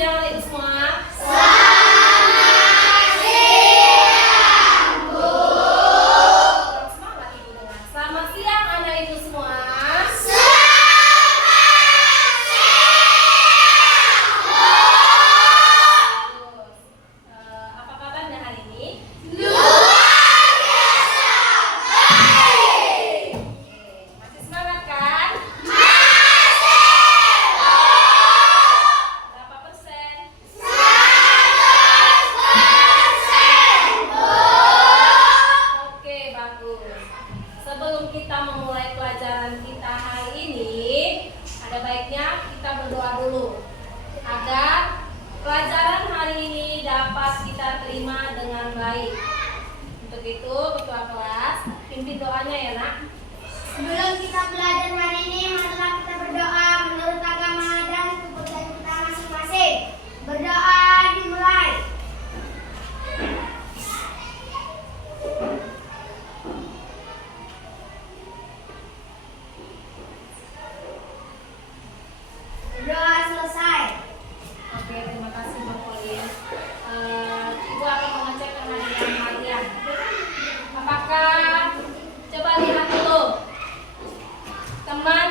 siang adik semua. Selamat siang, Bu. Semangat ibu dengar. Selamat siang anak ibu semua. Selamat siang, Bu. Terus, apa kabarnya hari ini? Luar biasa baik. Oke, masih semangat kan? Masih, Bu. Berapa persen? 100%, Bu. Oke, bagus. Sebelum kita memulai pelajaran kita hari ini, ada baiknya kita berdoa dulu agar pelajaran hari ini dapat kita terima dengan baik. Untuk itu, ketua kelas, pimpin doanya ya, Nak. Sebelum kita belajar hari ini, marilah kita berdoa menurut agama dan kepercayaan kita masing-masing. Berdoa dimulai. Berdoa selesai. Oke, terima kasih Bang Colin. Ibu akan mengecek kehadiran kalian. Apakah coba lihat dulu teman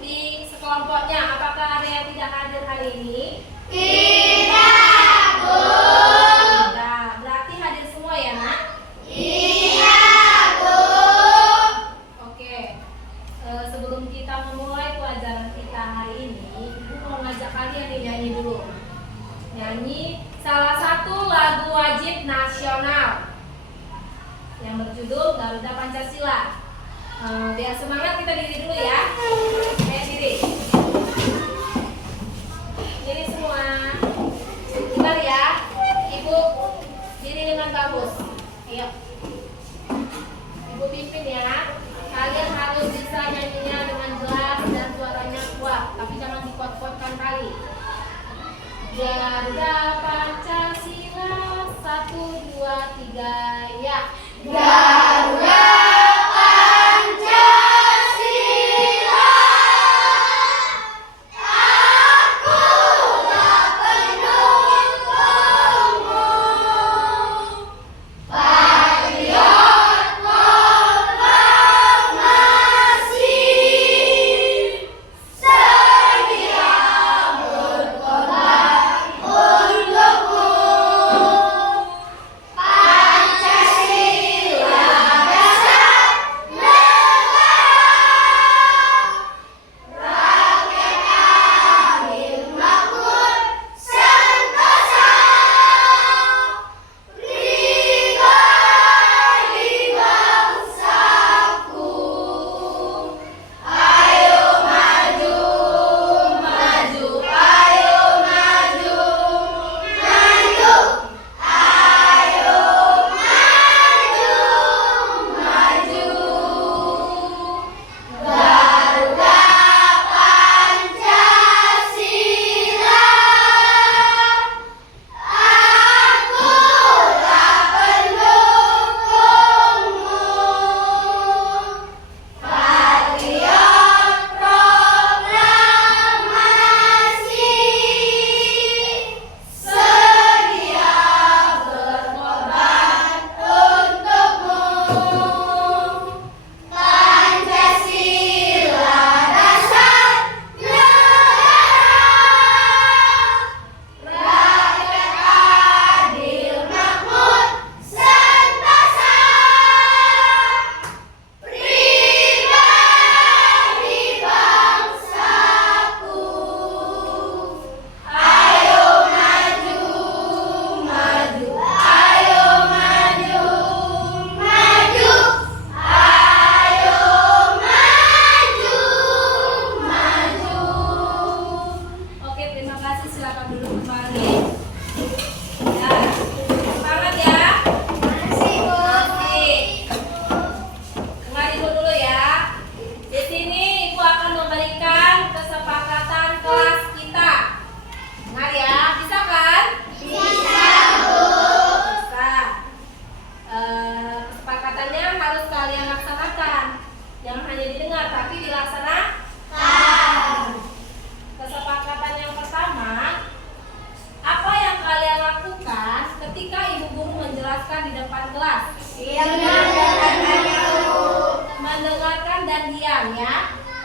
di sekelompoknya, apakah ada yang tidak hadir hari ini? Tidak, Bu. Tidak, berarti hadir semua ya, Nak? Iya, Bu. Oke, sebelum kita memulai pelajaran kita hari ini, Ibu mau ngajak kalian nih nyanyi dulu. Nyanyi salah satu lagu wajib nasional yang berjudul Garuda Pancasila. Biar semangat kita diri dulu ya. Kayak diri. Diri semua. Bentar ya. Ibu diri dengan bagus. Ayo. Ibu pimpin ya. Kalian harus bisa nyanyinya dengan jelas dan suaranya kuat, tapi jangan dikuat-kuatkan kali. Garuda Pancasila 1, 2, 3 ya. Garuda Pancasila, aku tak pendukungmu. Patriot proklamasi, sedia berkorban untukmu. Pancasila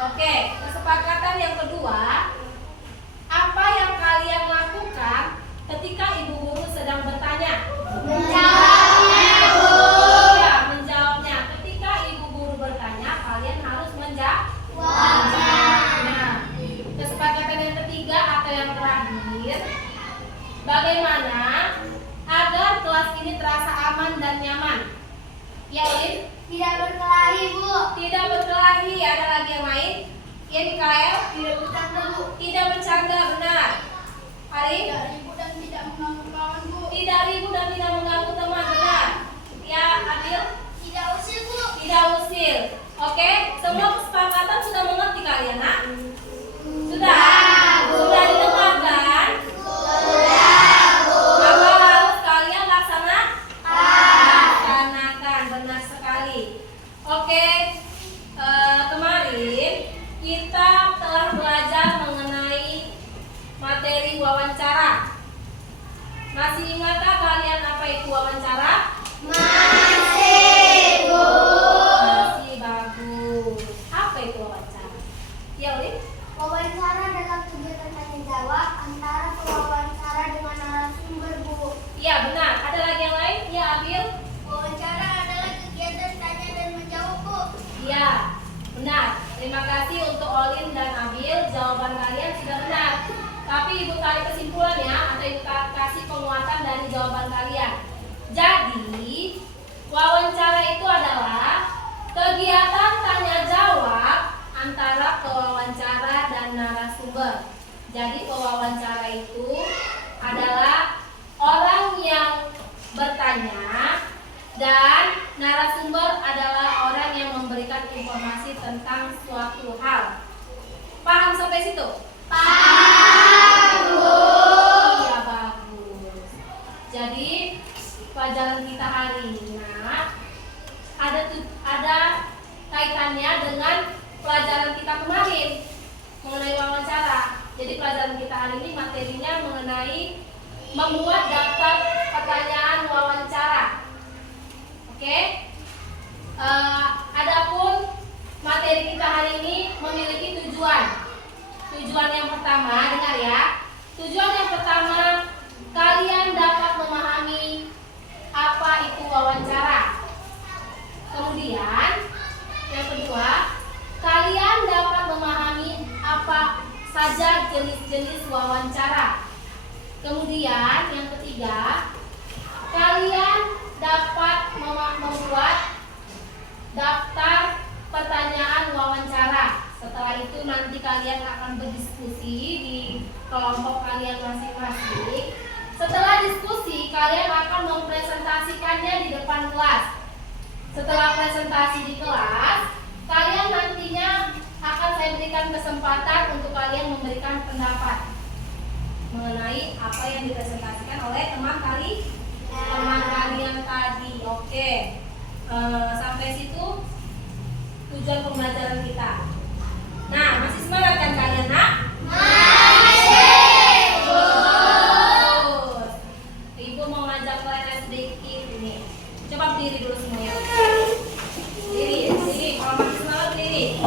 Oke, kesepakatan yang kedua, apa yang kalian lakukan ketika ibu guru sedang bertanya? Menjawabnya, Bu. Ya, menjawabnya. Ketika ibu guru bertanya, kalian harus menjawab. Nah, kesepakatan yang ketiga atau yang terakhir, bagaimana agar kelas ini terasa aman dan nyaman? Ya, Ulin? Tidak berkelahi, Bu. Tidak berkelahi. Ada lagi yang lain? Ya, Mikael? Tidak bercanda, Bu. Tidak bercanda, benar. Ari? Tidak ribut dan tidak mengganggu kawan, Bu. Tidak ribut dan tidak mengganggu teman, benar. Ya, Adil? Tidak usil, Bu. Tidak usil. Oke, semua kesepakatan sudah mengerti kalian, nak? Sudah? Sudah didengarkan? Apa harus kalian laksanakan? Benar sekali. Oke, kemarin kita telah belajar mengenai materi wawancara. Masih ingatkah kalian apa itu wawancara? Masih, Bu. Masih bagus. Apa itu wawancara? Ya, Ulin? Wawancara adalah kegiatan tanya jawab antara pewawancara dengan narasumber, Bu. Iya, benar. Ada lagi yang lain? Ya, Abil? Wawancara adalah kegiatan tanya dan menjawab, Bu. Iya, benar. Terima kasih untuk Olin dan Abil. Jawaban kalian sudah benar. Tapi Ibu tarik kesimpulannya atau Ibu kasih penguatan dari jawaban kalian. Jadi, wawancara itu adalah kegiatan tanya jawab antara pewawancara dan narasumber. Jadi, pewawancara itu adalah orang yang bertanya dan narasumber adalah orang yang memberikan informasi tentang suatu hal. Paham sampai situ? Paham, Bu. Iya, bagus. Jadi pelajaran kita hari ini ada kaitannya dengan pelajaran kita kemarin mengenai wawancara. Jadi pelajaran kita hari ini materinya mengenai membuat daftar pertanyaan wawancara. Oke? Adapun materi kita hari ini memiliki tujuan. Tujuan yang pertama, dengar ya. Tujuan yang pertama, kalian dapat memahami apa itu wawancara. Kemudian, yang kedua, kalian dapat memahami apa saja jenis-jenis wawancara. Kemudian, yang ketiga, kalian dapat membuat daftar pertanyaan wawancara. Setelah itu nanti kalian akan berdiskusi di kelompok kalian masing-masing. Setelah diskusi, kalian akan mempresentasikannya di depan kelas. Setelah presentasi di kelas, kalian nantinya akan saya berikan kesempatan untuk kalian memberikan pendapat mengenai apa yang dipresentasikan oleh teman kalian tadi. Oke, sampai situ tujuan pembelajaran kita. Nah, masih semangat kan kalian, nak? Masih, Bu. Bagus. Ibu mau ngajak kalian sedikit ini. Coba berdiri dulu semua ya. Berdiri. Kalau masih semangat berdiri.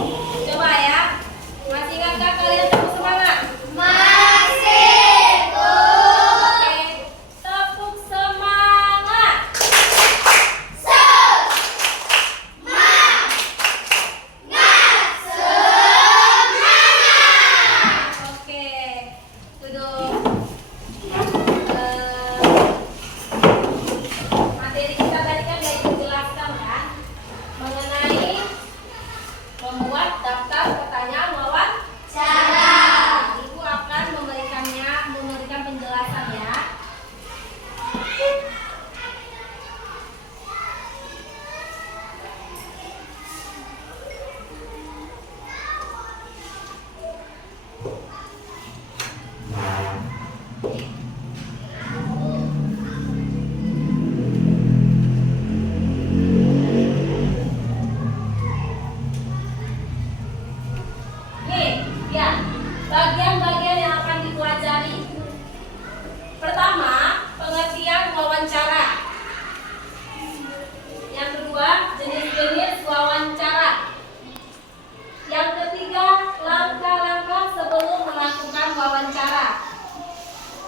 Coba ya. Masih ingatkah kalian tepuk semangat? Masih, Bu. Oke, tepuk semangat. Semangat.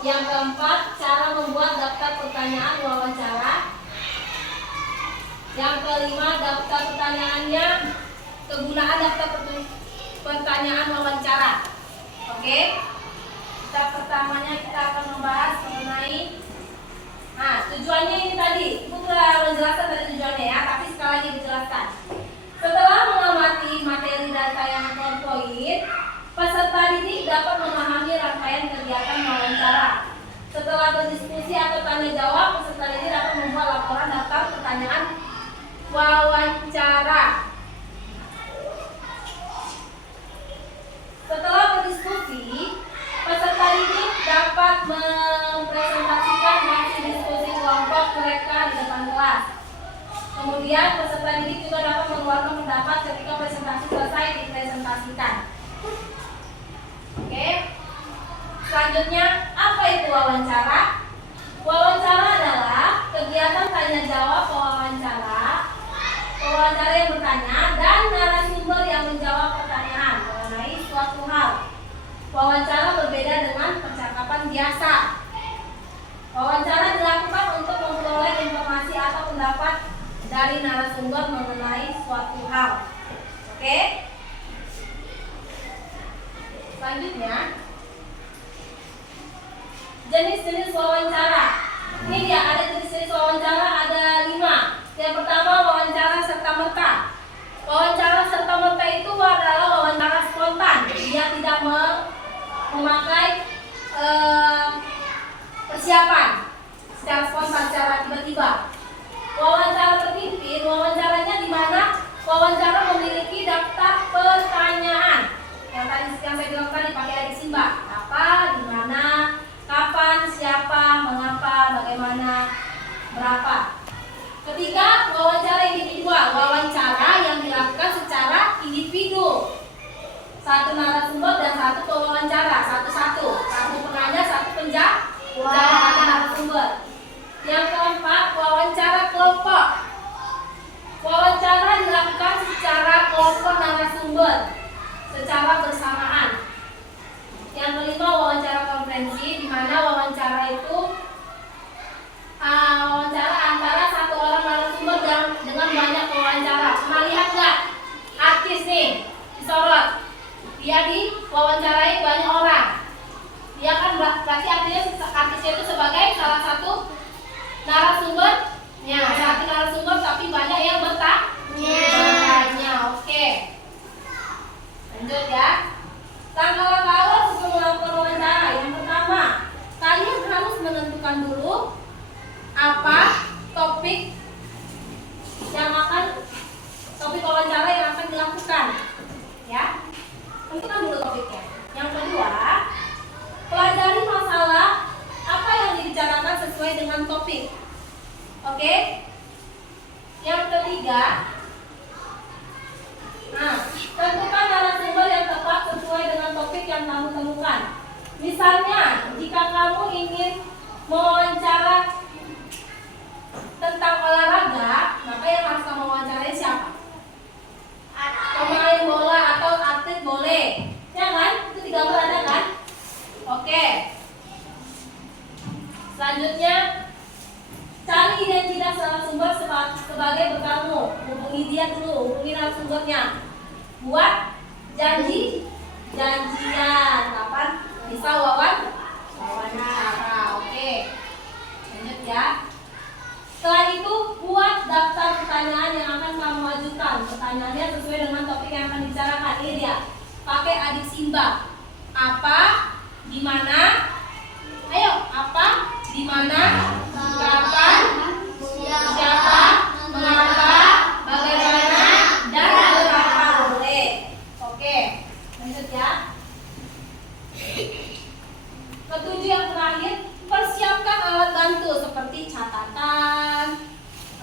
Yang keempat, cara membuat daftar pertanyaan wawancara. Yang kelima, daftar pertanyaannya, kegunaan daftar pertanyaan wawancara. Oke. Pertamanya kita akan membahas mengenai tujuannya ini tadi. Ibu telah menjelaskan tadi tujuannya ya, tapi sekali lagi dijelaskan. Setelah mengamati materi data yang PowerPoint, peserta didik dapat memahami rangkaian kegiatan wawancara. Setelah berdiskusi atau tanya jawab, peserta didik dapat membuat laporan daftar pertanyaan wawancara. Setelah berdiskusi, peserta didik dapat mempresentasikan hasil diskusi kelompok mereka di depan kelas. Kemudian peserta didik juga dapat mengeluarkan pendapat ketika presentasi selesai dipresentasikan. Oke. Selanjutnya, apa itu wawancara? Wawancara adalah kegiatan tanya jawab wawancara. Wawancara yang bertanya dan narasumber yang menjawab pertanyaan mengenai suatu hal. Wawancara berbeda dengan percakapan biasa. Wawancara dilakukan untuk memperoleh informasi atau pendapat dari narasumber mengenai suatu hal. Oke? Selanjutnya, jenis-jenis wawancara. Ini dia, ada jenis-jenis wawancara, ada 5. Yang pertama, wawancara serta-merta. Wawancara serta-merta itu adalah wawancara spontan. Dia tidak memakai persiapan, secara spontan, secara tiba-tiba. Wawancara terpimpin, wawancaranya di mana wawancara memiliki daftar pertanyaan. Yang tadi yang saya bilang tadi pakai adik Simba. Apa, di mana, kapan, siapa, mengapa, bagaimana, berapa. Ketiga, wawancara individual. Wawancara yang dilakukan secara individu. Satu narasumber dan satu pewawancara, satu-satu. Satu penanya, satu penjawab narasumber. Yang keempat, wawancara kelompok. Wawancara dilakukan secara kelompok narasumber, secara bersamaan. Yang kelima, wawancara konferensi, di mana wawancara itu wawancara antara satu orang narasumber dengan banyak wawancara. Pernah lihat nggak artis nih disorot? Dia diwawancarai banyak orang. Dia kan berarti artinya artisnya itu sebagai salah satu narasumbernya, satu narasumber tapi banyak yang bertanya. Oke. Lanjut ya. Langkah-langkah awal sebelum melakukan wawancara. Yang pertama, kalian harus menentukan dulu apa topik wawancara yang akan dilakukan. Ya. Tentukan dulu topiknya. Yang kedua, pelajari masalah apa yang dibicarakan sesuai dengan topik. Oke? Yang ketiga, tentukan narasumber yang tepat sesuai dengan topik yang kamu temukan. Misalnya, jika kamu ingin mewawancara tentang olahraga, maka yang harus kamu wawancarai siapa? Pemain bola atau atlet boleh, ya kan? Itu 3 ada kan? Oke. Selanjutnya, cari identitas narasumber sebagai berkamu. Hubungi dia dulu, hubungi narasumbernya. Buat janjian kapan bisa wawancara. Oke. Lanjut ya. Setelah itu, buat daftar pertanyaan yang akan kamu ajukan. Pertanyaannya sesuai dengan topik yang akan dibicarakan. Ini dia. Pakai adik Simba. Apa? Di mana? Ayo, apa? Di mana? Kapan? Siapa? Mengapa? Bagaimana? Dan berapa? Boleh. Oke. Lanjut ya. Ketujuh yang terakhir, persiapkan alat bantu seperti catatan,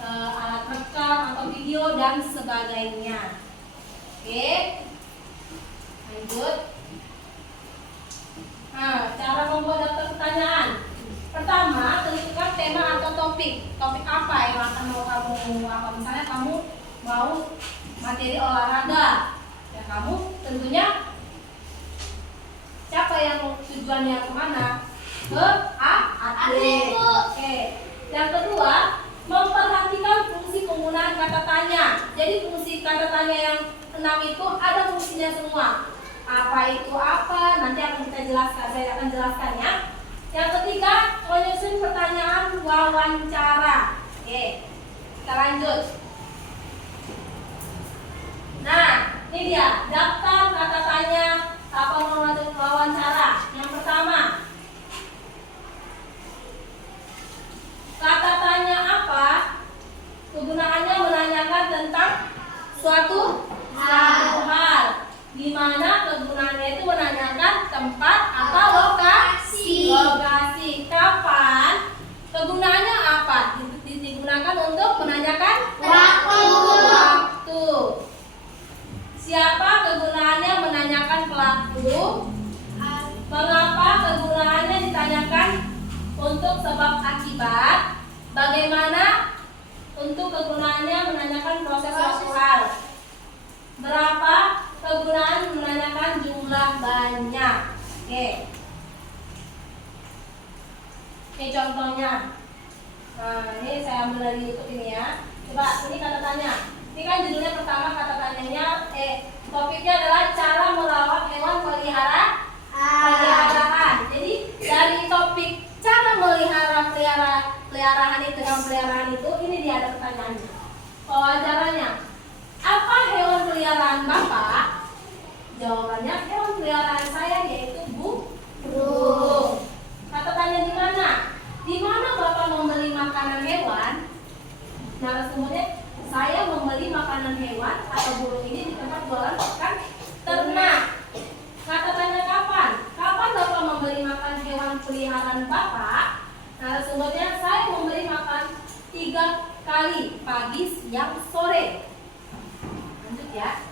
alat rekam atau video dan sebagainya. Oke. Lanjut. Cara membuat daftar pertanyaan. Pertama, tentukan tema atau topik. Topik apa yang akan kamu apa? Misalnya kamu mau materi olahraga, ya kamu tentunya siapa yang tujuannya kemana? Ke Aku, Bu. Oke. Yang kedua, memperhatikan fungsi penggunaan kata tanya. Jadi fungsi kata tanya yang 6 itu ada fungsinya semua. Apa itu apa? Nanti akan kita jelaskan. Saya akan jelaskan ya. Yang ketiga, menyusun pertanyaan wawancara. Oke. Kita lanjut. Nah, ini dia daftar kata tanya kapan wawancara. Yang pertama, kata tanya apa? Kegunaannya menanyakan tentang suatu hal. Di mana kegunaannya itu menanyakan tempat atau lokasi. Kapan? Kegunaannya apa? Digunakan untuk menanyakan waktu. Siapa kegunaannya menanyakan pelaku? Mengapa kegunaannya ditanyakan untuk sebab akibat? Bagaimana untuk kegunaannya menanyakan proses suatu hal? Berapa kegunaan menanyakan jumlah banyak? Oke. Ini contohnya. Nah, ini saya ambil dari YouTube ini ya. Coba ini kata tanya. Ini kan judulnya pertama kata tanyanya. Topiknya adalah cara merawat hewan peliharaan. Jadi dari topik cara melihara peliharaan itu, hewan peliharaan itu, ini dia ada pertanyaannya. Wawancaranya, apa hewan peliharaan Bapak? Jawabannya hewan peliharaan saya yaitu burung. Kata tanya di mana? Di mana Bapak membeli makanan hewan? Narasumbernya, saya membeli makanan hewan atau burung ini di tempat jualan ikan ternak. Kata tanya kapan? Kapan Bapak membeli makan hewan peliharaan Bapak? Narasumbernya, saya membeli makan 3 kali, pagi, siang, sore. Lanjut ya.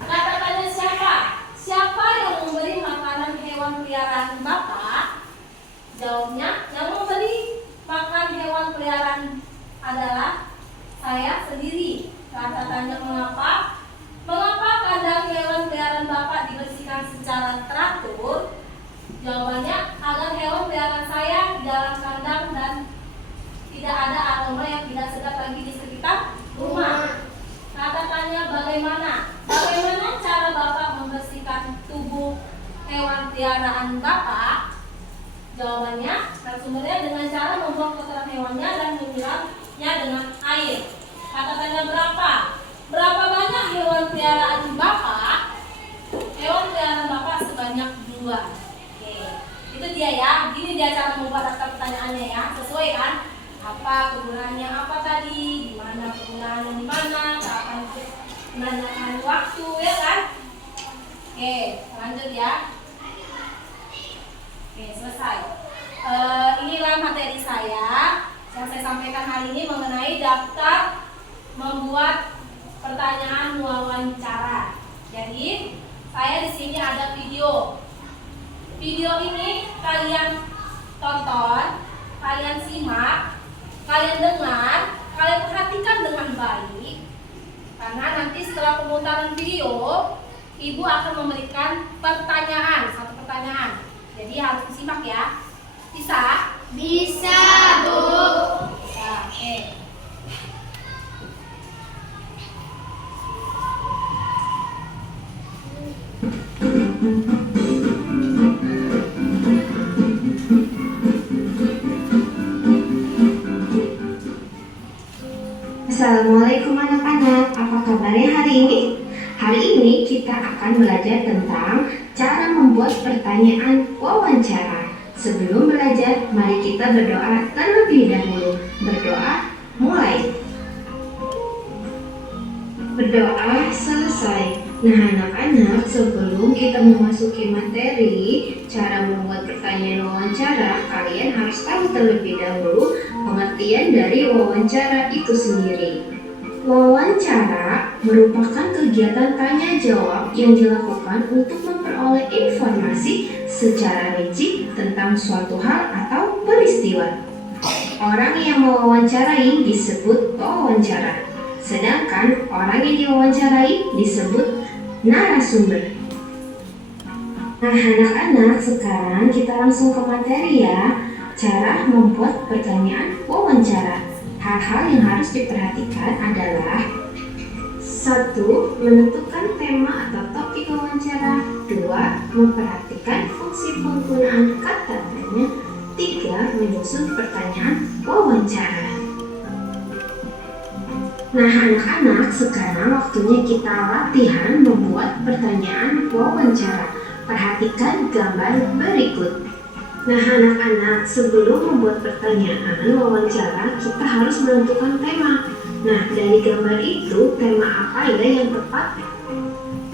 Kata tanya siapa? Siapa yang membeli makanan hewan peliharaan Bapak? Jawabnya, yang membeli makan hewan peliharaan adalah saya sendiri. Kata tanya mengapa? Mengapa kandang hewan peliharaan Bapak dibersihkan secara teratur? Jawabannya, agar hewan peliharaan saya di dalam kandang dan tidak ada aroma yang tidak sedap lagi di sekitar rumah. Kata tanya bagaimana? Bagaimana cara Bapak membersihkan tubuh hewan peliharaan Bapak? Jawabannya, narasumbernya dengan cara membuang kotoran hewannya dan menyiramnya dengan air. Kata tanya berapa? Berapa banyak hewan peliharaan Bapak? Hewan peliharaan Bapak sebanyak 2. Oke, itu dia ya. Gini dia cara membuat daftar pertanyaannya ya. Sesuai kan? Apa kegunaannya apa tadi? Di mana kegunaannya di mana? Kapan menanyakan waktu ya kan? Oke, lanjut ya. Oke, selesai. Inilah materi saya yang saya sampaikan hari ini mengenai daftar membuat pertanyaan wawancara. Jadi, saya di sini ada video. Video ini kalian tonton, kalian simak, kalian dengar, kalian perhatikan dengan baik. Karena nanti setelah pemutaran video, Ibu akan memberikan pertanyaan, 1 pertanyaan. Jadi harus disimak ya. Bisa? Bisa, Bu. Bisa, oke. Assalamualaikum anak-anak, apa kabarnya hari ini? Hari ini kita akan belajar tentang cara membuat pertanyaan wawancara. Sebelum belajar, mari kita berdoa terlebih dahulu. Berdoa, mulai. Berdoa selesai. Nah anak-anak, sebelum kita memasuki materi cara membuat pertanyaan wawancara, kalian harus tahu terlebih dahulu pengertian dari wawancara itu sendiri. Wawancara merupakan kegiatan tanya jawab yang dilakukan untuk memperoleh informasi secara rinci tentang suatu hal atau peristiwa. Orang yang mewawancarai disebut pewawancara, sedangkan orang yang diwawancarai disebut narasumber. Nah anak-anak, sekarang kita langsung ke materi ya. cara membuat pertanyaan wawancara. Hal-hal yang harus diperhatikan adalah: 1. Menentukan tema atau topik wawancara. 2. Memperhatikan fungsi penggunaan kata tanya. 3. Menyusun pertanyaan wawancara. Nah anak-anak, sekarang waktunya kita latihan membuat pertanyaan wawancara. Perhatikan gambar berikut. Nah anak-anak, sebelum membuat pertanyaan wawancara, kita harus menentukan tema. Nah dari gambar itu, tema apa ya yang tepat?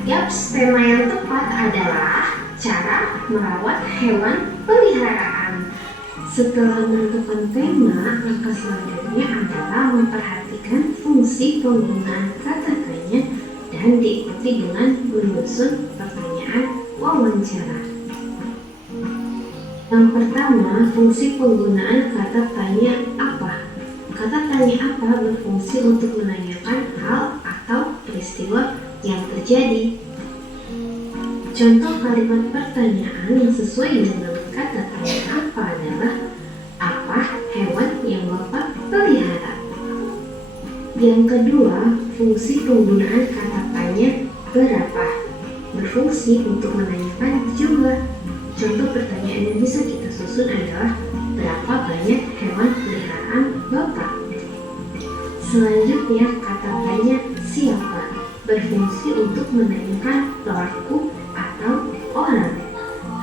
Yaps, tema yang tepat adalah cara merawat hewan peliharaan. Setelah menentukan tema, langkah selanjutnya adalah memperhatikan fungsi penggunaan kata tanya dan diikuti dengan menyusun pertanyaan wawancara. Yang pertama, fungsi penggunaan kata tanya apa? Kata tanya apa berfungsi untuk menanyakan hal atau peristiwa yang terjadi. Contoh kalimat pertanyaan yang sesuai dengan kata tanya apa adalah: apa hewan yang Bapak pelihara? Yang kedua, fungsi penggunaan kata tanya berapa berfungsi untuk menanyakan jumlah. Contoh pertanyaan yang bisa kita susun adalah: berapa banyak hewan peliharaan Bapak? Selanjutnya, kata tanya siapa berfungsi untuk menanyakan pelaku atau orang.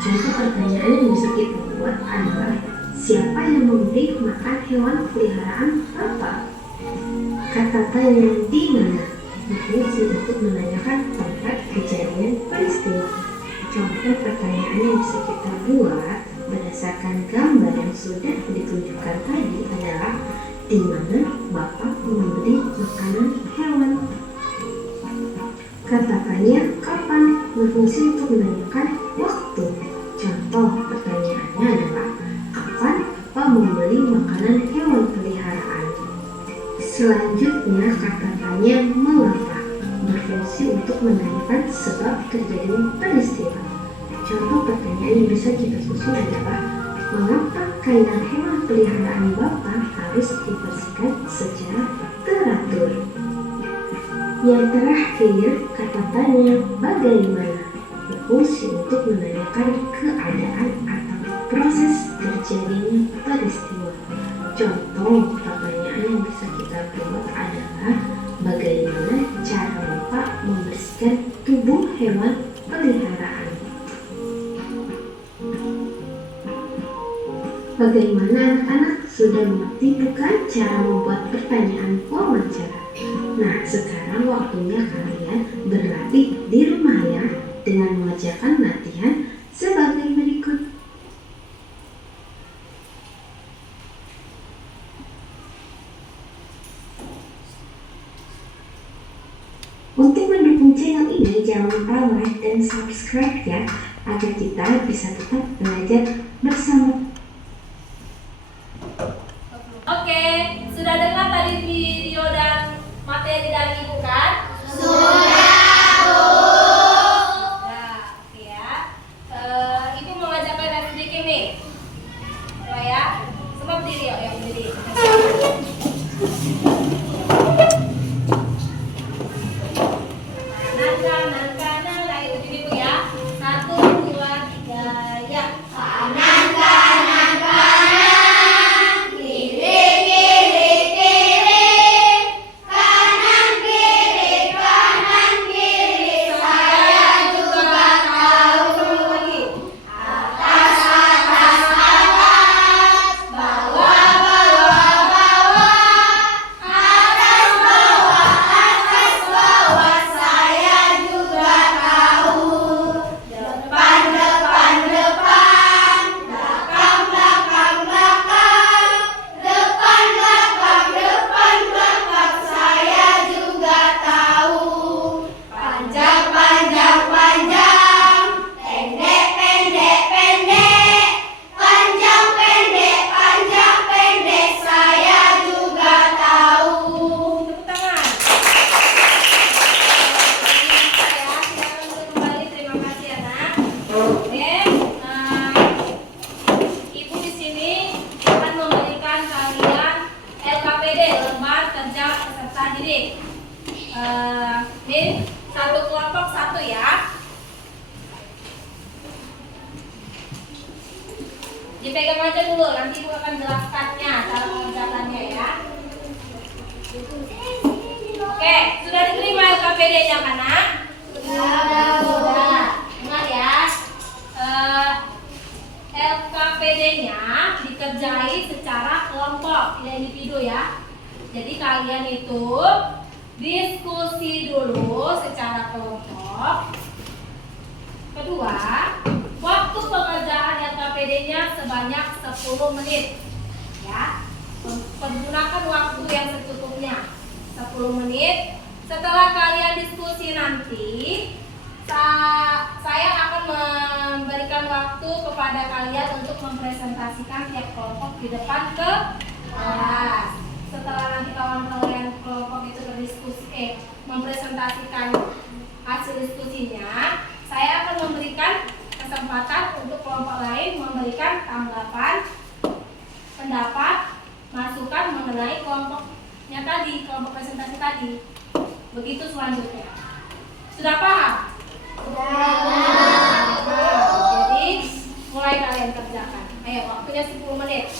Contoh pertanyaan yang bisa kita buat adalah: siapa yang memberi makan hewan peliharaan Bapak? Kata tanya di mana berfungsi untuk menanyakan tempat kejadian peristiwa. Contoh pertanyaan yang bisa kita buat berdasarkan gambar yang sudah ditunjukkan tadi adalah: di mana Bapak memberi makanan hewan? Kata tanya kapan berfungsi untuk menanyakan waktu. Contoh pertanyaannya adalah: kapan Bapak membeli makanan hewan peliharaan? Selanjutnya, kata tanya mengapa berfungsi untuk menanyakan sebab terjadinya peristiwa. Contoh pertanyaan yang bisa kita susun adalah: mengapa kandang hewan peliharaan Bapak harus dibersihkan secara teratur? Yang terakhir, kata tanya bagaimana berfungsi untuk menanyakan keadaan atau proses terjadinya peristiwa. Contoh pertanyaan yang bisa kita buat adalah: bagaimana cara Bapak membersihkan tubuh hewan peliharaan? Bagaimana anak-anak, sudah mengerti bukan cara membuat pertanyaan wawancara? Nah, sekarang waktunya kalian berlatih di rumah ya, dengan mengerjakan latihan sebagai berikut. Untuk mendukung channel ini, jangan lupa like dan subscribe ya, agar kita bisa tetap belajar bersama. Oke, sudah dengar tadi video dan materi dari Ibu kan? Sudah, Bu. Nah, oke ya. Ibu mau ngajak kalian sedikit nih. Coba ya. Semua berdiri yuk, yang berdiri. Kanan, kanan, ayo berdiri Bu ya. 1, 2, 3, ya. Kanan, kanan, kanan. Kiri, kiri, kiri. Kanan, kiri, kanan, kiri. Saya juga tahu. Lagi. Atas, atas, atas. Bawah, bawah, bawah. Atas, bawah, atas, bawah. Saya juga tahu. Depan, depan, depan. Belakang, belakang, belakang. Depan, belakang, depan, belakang. Saya juga tahu. Panjang, panjang, panjang. Pendek, pendek, pendek. Panjang, pendek, panjang, pendek. Saya juga tahu. Tepuk tangan. Bisa ya, silakan duduk kembali. Terima kasih ya nak. Oke, Ibu di sini Dipegang aja dulu, nanti Ibu akan jelaskannya cara mengerjakannya ya. Oke, sudah diterima LKPD-nya kan, Nak? Sudah. Ingat ya, LKPD-nya dikerjai secara kelompok, tidak individu ya. Jadi kalian itu diskusi dulu secara kelompok. Kedua, waktu pengerjaan LKPD-nya sebanyak 10 menit. Ya. Pergunakan waktu yang secukupnya. 10 menit. Setelah kalian diskusi nanti, saya akan memberikan waktu kepada kalian untuk mempresentasikan tiap kelompok di depan ke kelas. Setelah nanti kawan-kawan kelompok itu berdiskusi, mempresentasikan hasil diskusinya, saya akan memberikan kesempatan untuk kelompok lain memberikan tanggapan, pendapat, masukan mengenai kelompoknya tadi, kelompok presentasi tadi. Begitu selanjutnya. Sudah paham? Jadi mulai kalian kerjakan. Ayo, waktunya 10 menit.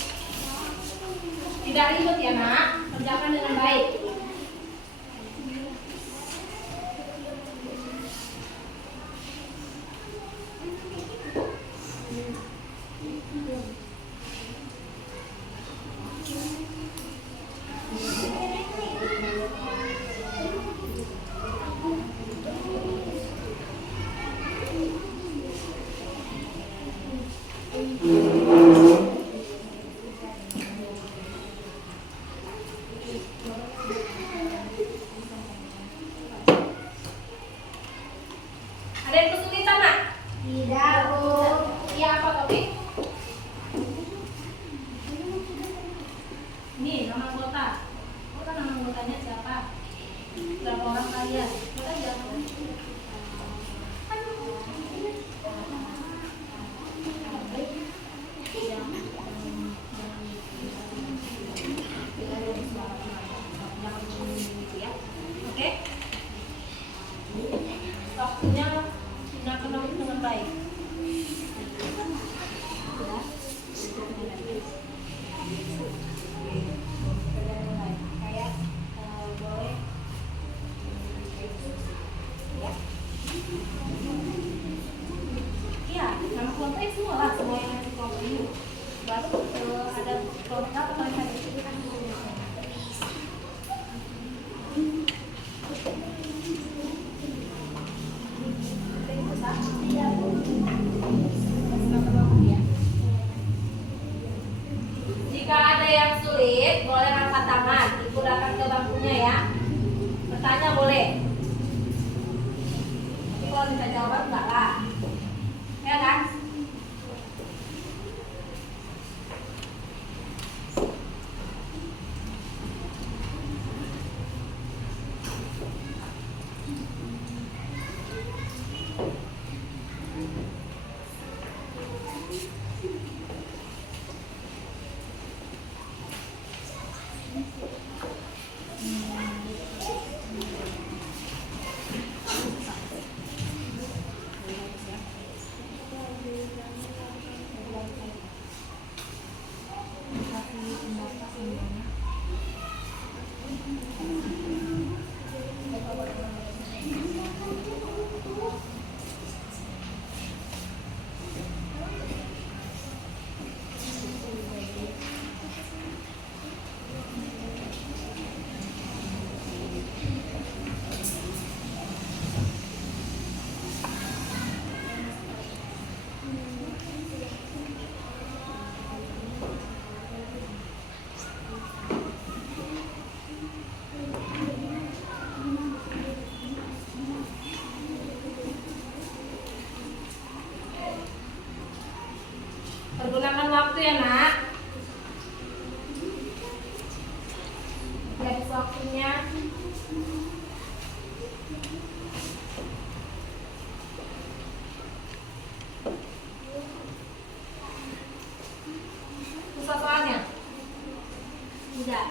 Tidak ribet ya, Nak. Kerjakan dengan baik. Ada yang kesulitan, Nak? Tidak, Bu. Iya, apa topik? Ini nama anggota. Bukan nama anggotanya siapa? Berapa orang kalian? Kita jangan. Oke? Waktunya gunakan waktu dengan baik. Kayak boleh ya. Iya, nama kelompoknya semua lah, semua yang ada di kelompok ini. Baru ada kelompok apa mereka disebutkan dulu. Jika ada yang sulit, boleh angkat tangan. Ibu datang ke bangkunya ya. Bertanya boleh. Tapi kalau minta jawaban enggak lah. Ya kan? Pergunakan waktu ya, Nak. Habis waktunya. Susah soalnya? Tidak.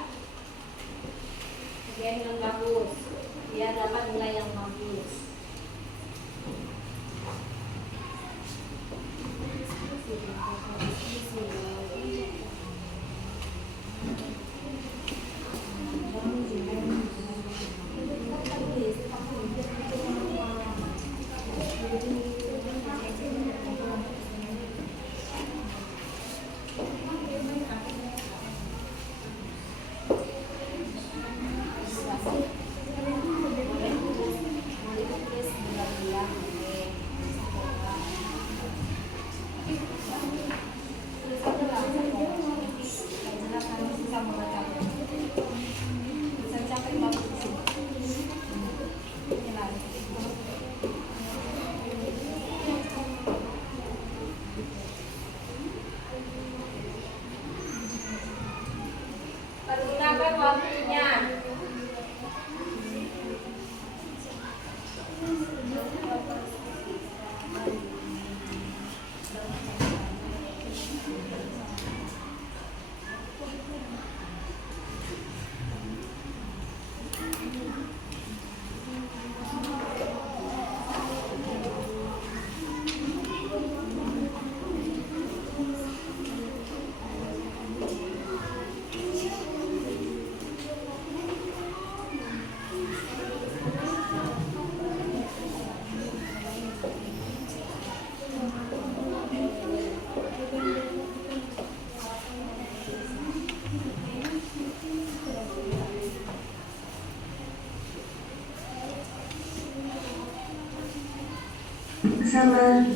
Dia dengan bagus. Dia dapat nilai yang bagus. Diskusi. bersama.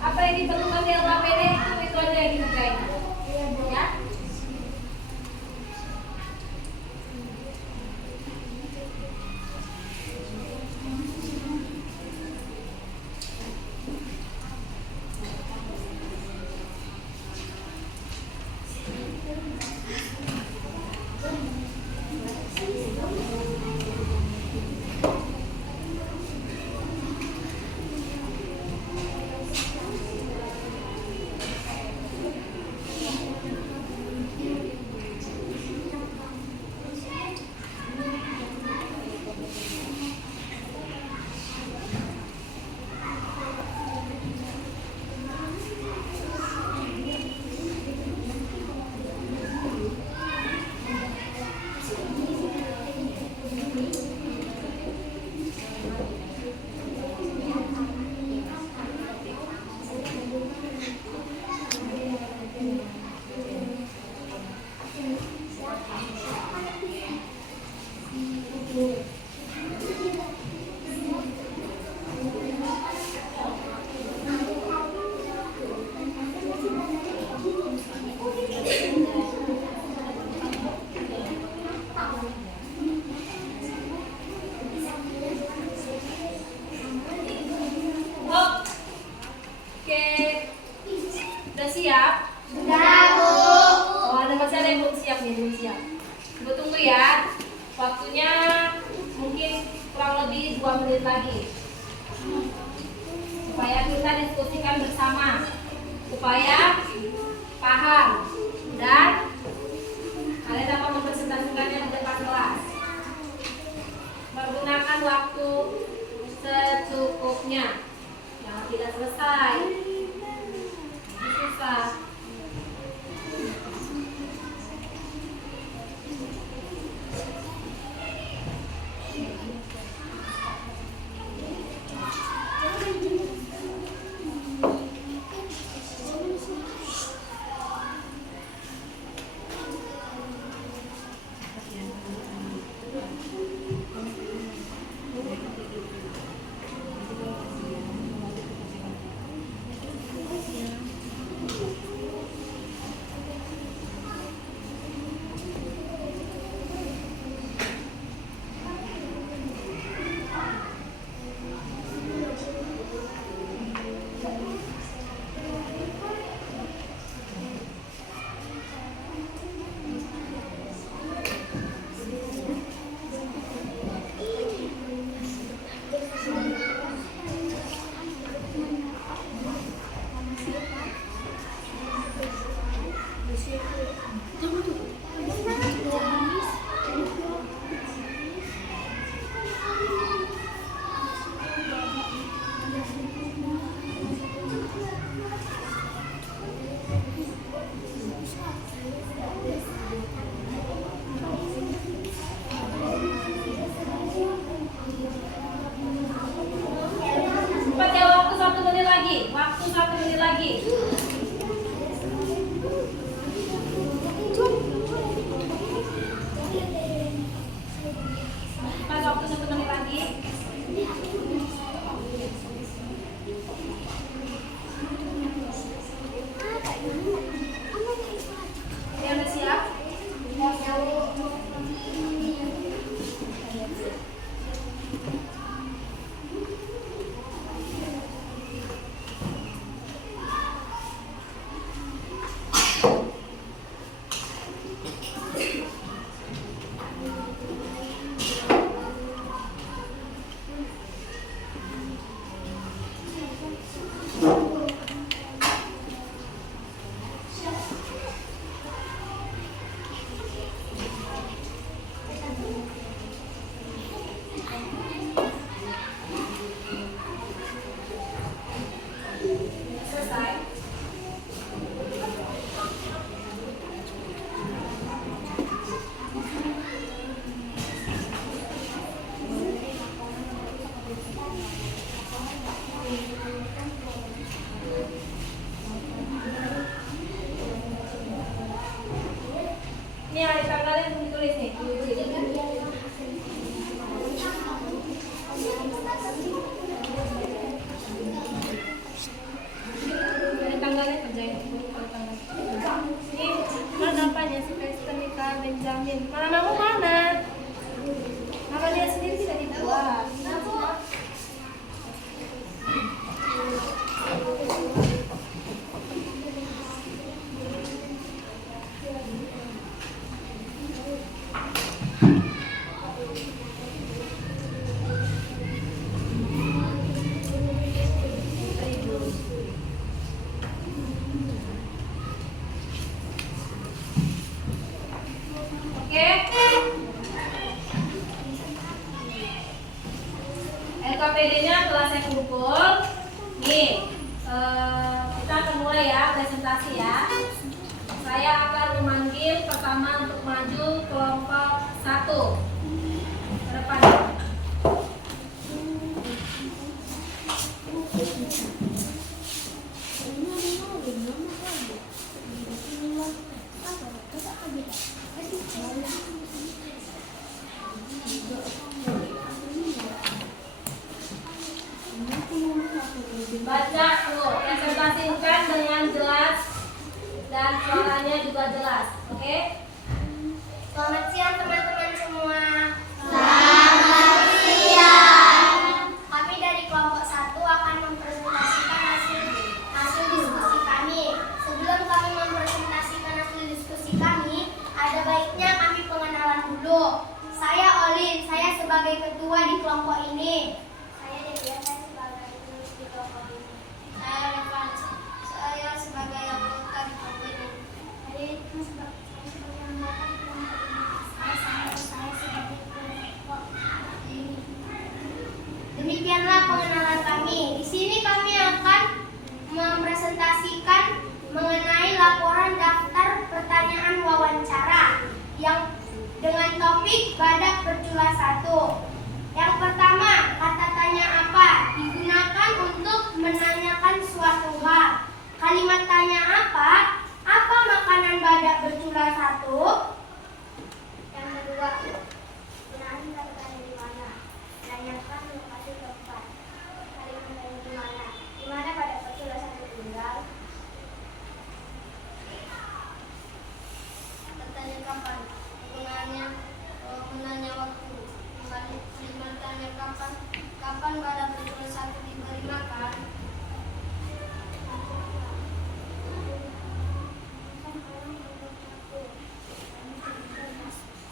Apa yang diperlukan di dalam APD itu aja yang dikerjain. Ya. Oke. Udah siap? Sudah, Bu. Oh, masih ada yang belum siap nih, belum siap. Ibu tunggu ya. Waktunya mungkin kurang lebih 2 menit lagi. Supaya kita diskusikan bersama. Supaya paham dan kalian dapat mempresentasikannya di depan kelas. Menggunakan waktu secukupnya. Jangan tidak selesai. Susah. Cepat ya, waktu 1 menit lagi. Waktu 1 menit lagi. Cepat, waktu 1 menit lagi. Yang tulis nih. Dari tanggalnya kerjain. Ini mana apanya si Kristen Nika Benjamin? Mana kamu mana? Nama dia sendiri tidak dibuat. Oke. LKPD-nya telah saya kumpul. Nih, kita akan mulai ya presentasi ya. Saya akan memanggil pertama untuk maju kelompok 1 ke depan. Baca tuh, presentasikan dengan jelas dan suaranya juga jelas, oke? Selamat siang teman-teman semua. Selamat siang. Kami dari kelompok 1 akan mempresentasikan hasil diskusi kami. Sebelum kami mempresentasikan hasil diskusi kami, ada baiknya kami pengenalan dulu. Saya Olin, saya sebagai ketua di kelompok ini. Saya Delia, saya sebagai penulis di kelompok ini. Saya Revan, saya sebagai anggota di kelompok ini. Saya sebagai anggota di kelompok ini. Saya sebagai kelompok ini. Demikianlah pengenalan kami. Di sini kami akan mempresentasikan mengenai laporan daftar pertanyaan wawancara yang dengan topik badak bercula 1. Yang pertama, kata tanya apa? Digunakan untuk menanyakan suatu hal. Kalimat tanya apa? Apa makanan badak bercula 1? Yang kedua, gunakan kata tanya di mana? Tanyakan lokasi tempat. Kalimat tanya di mana? Di mana badak bercula 1 tinggal? Bertanya kapan? Gunanya menanya waktu. Kalimat tanya kapan? Kapan badak bercula 1 diberi makan?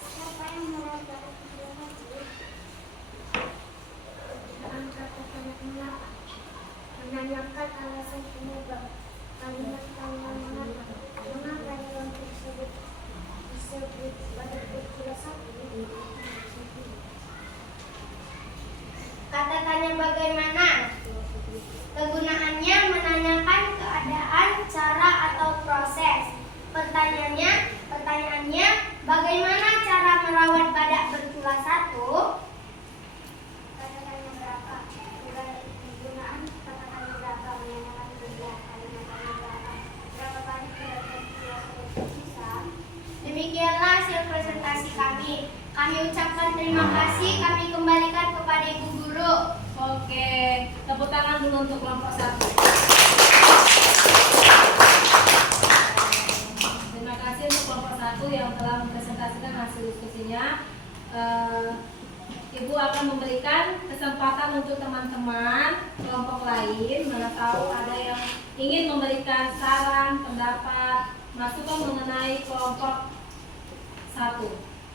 Siapa yang merawat badak bercula 1? Dengan kata tanya mengapa? Menanyakan alasan penyebab. Kalimat tanya mengapa? Mengapa hewan tersebut disebut badak bercula 1? Kata tanya bagaimana? Kegunaannya menanyakan keadaan, cara atau proses. Pertanyaannya bagaimana cara merawat badak bercula 1? Kata tanya berapa? Kegunaan kata tanya berapa? Menanyakan jumlah. Kalimat tanya berapa? Berapa banyak badak bercula 1 tersisa? Demikianlah hasil presentasi kami. Kami ucapkan terima kasih. Kami kembalikan kepada Ibu Guru. Oke, tepuk tangan dulu untuk kelompok 1. Terima kasih untuk kelompok 1 yang telah mempresentasikan hasil diskusinya. Ibu akan memberikan kesempatan untuk teman-teman kelompok lain, mana tahu ada yang ingin memberikan saran, pendapat, masukan mengenai kelompok 1.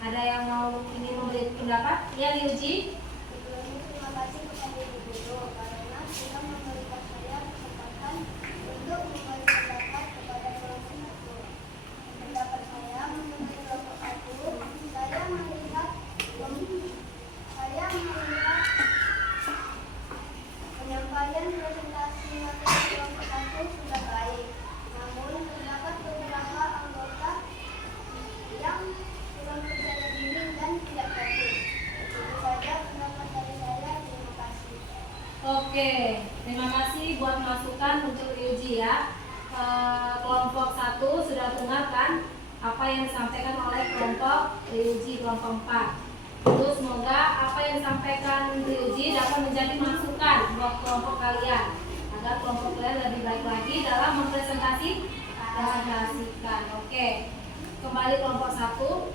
Ada yang mau ingin memberi pendapat? Ya, Liuji. Sebelumnya terima kasih kepada Ibu Guru karena sudah memberikan saya kesempatan untuk memberi pendapat kepada kelompok 1. Pendapat saya mengenai kelompok 1, saya melihat penyampaian presentasi materi kelompok 1 sudah baik. Namun terdapat beberapa anggota yang kurang percaya diri dan tidak fokus. Itu saja pendapat dari saya. Terima kasih. Oke, terima kasih buat masukan untuk Yuji ya. Kelompok 1 sudah dengar kan apa yang disampaikan oleh kelompok Ryuji kelompok 4. Lalu semoga apa yang disampaikan Ryuji dapat menjadi masukan buat kelompok kalian agar kelompok kalian lebih baik lagi dalam mempresentasikan. Oke, kembali kelompok 1.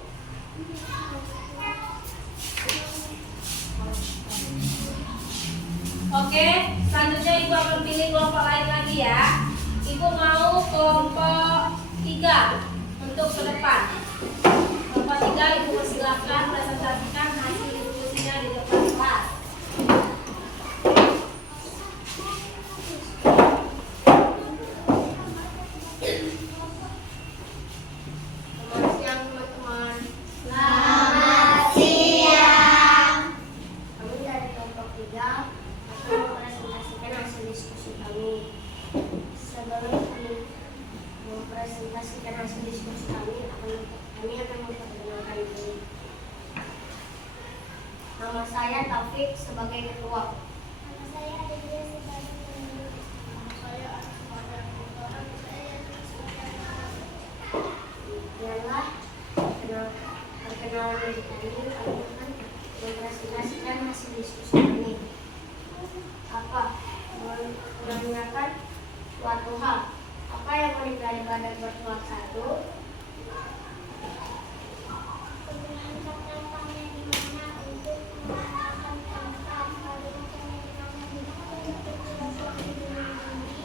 Oke, selanjutnya Ibu akan pilih kelompok lain lagi ya. Ibu mau kelompok 3 untuk ke depan. Kelompok 3 Ibu persilahkan presentasikan hasil diskusinya di depan kelas. Selamat siang teman-teman. Selamat siang. Kami dari kelompok 3 akan mempresentasikan hasil diskusi kami. Sebelum kami mempresentasikan hasil diskusi kami akan memperkenalkan diri. Nama saya Taufik sebagai ketua. Nama saya Adelia sebagai pemimpin. Nama saya Ialah perkenalan diri kami akan mempresentasikan hasil diskusi kami. Apa? Menanyakan suatu hal. Apa yang dipelajari pada pertemuan 1? penggunaan kata-katanya di mana untuk mengenalkan kata kalimatnya di mana di mana untuk penjelasan di dunia ini.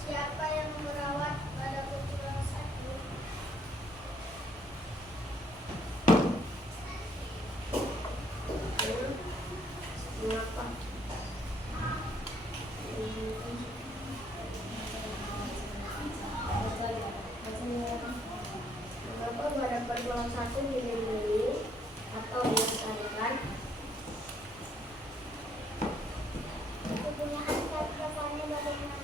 Siapa yang merawat pada penjelasan 1? Mengapa? Mengapa pada pertemuan 1 dilindungi atau dilestarikan? Penggunaan kata-katanya bagaimana?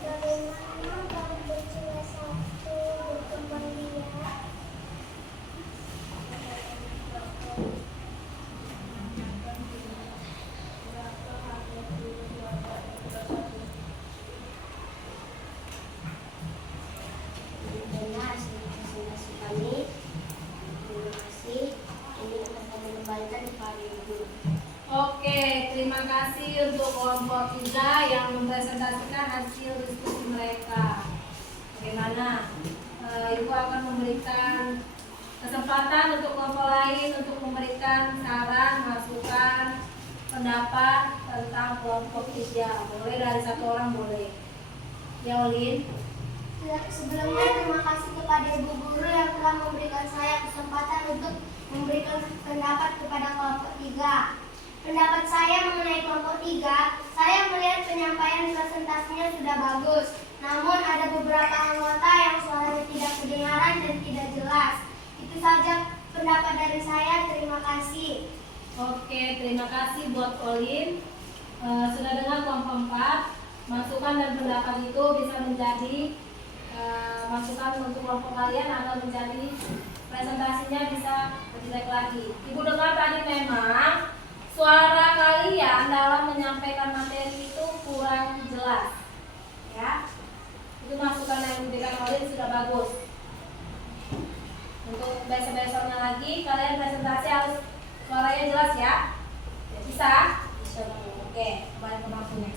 Bagaimana kalau penjelasan 1 berkembang biak? Demikianlah hasil presentasi kami. Terima kasih. Ini akan kami kembalikan kepada Ibu. Oke, terima kasih untuk kelompok 3 yang mempresentasikan hasil diskusi mereka. Bagaimana? Ibu akan memberikan kesempatan untuk kelompok lain untuk memberikan saran, masukan, pendapat tentang kelompok 3. Boleh dari 1 orang boleh. Ya, Olin. Sebelumnya terima kasih kepada Ibu Guru yang telah memberikan saya kesempatan untuk memberikan pendapat kepada kelompok 3. Pendapat saya mengenai kelompok 3, saya melihat penyampaian presentasinya sudah bagus. Namun ada beberapa anggota yang suaranya tidak kedengaran dan tidak jelas. Itu saja pendapat dari saya. Terima kasih. Oke, terima kasih buat Olin. Sudah dengar kelompok 4, masukan dan pendapat itu bisa menjadi masukan untuk kelompok kalian agar menjadi presentasinya bisa lebih baik lagi. Ibu dengar tadi memang suara kalian dalam menyampaikan materi itu kurang jelas, ya. Itu masukan yang diberikan Olin sudah bagus. Untuk besok-besoknya lagi kalian presentasi harus suaranya jelas ya. Bisa? Bisa. Oke, kembali ke bangkunya.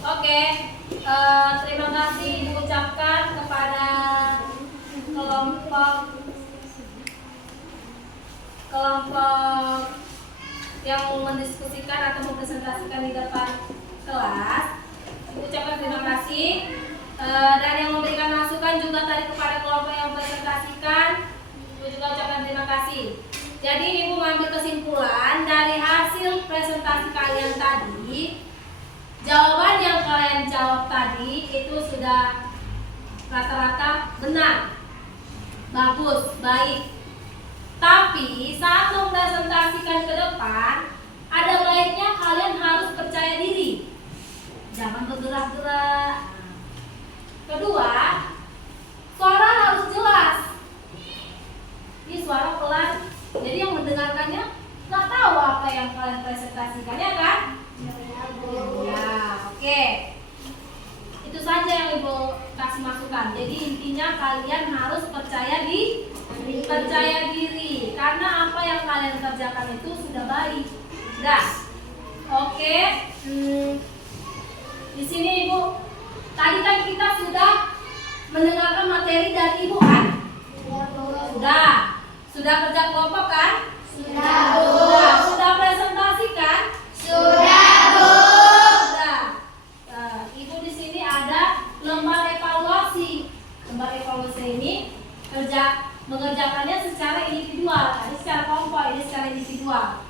Oke, terima kasih diucapkan kepada kelompok yang mendiskusikan atau mempresentasikan di depan kelas. Ucapkan terima kasih. Dan yang memberikan masukan juga tadi kepada kelompok yang mempresentasikan, Ibu juga ucapkan terima kasih. Jadi Ibu mengambil kesimpulan dari hasil presentasi kalian sudah rata-rata benar, bagus, baik. Tapi saat mempresentasikan ke depan, ada baiknya kalian harus percaya diri. Jangan bergerak-gerak. Kedua, suara harus jelas. Ini suara pelan, jadi yang mendengarkannya nggak tahu apa yang kalian presentasikan, ya kan? Ya, oke. Itu saja yang Ibu kasih masukan. Jadi intinya kalian harus percaya diri, karena apa yang kalian kerjakan itu sudah baik. Sudah. Oke. Di sini Ibu, tadi kan kita sudah mendengarkan materi dari Ibu kan? Sudah kerja kelompok kan? Sudah presentasi kan? Sudah. Ibu di sini ada lembar evaluasi. Lembar evaluasi ini mengerjakannya secara individual, ini secara kelompok, ini secara individual.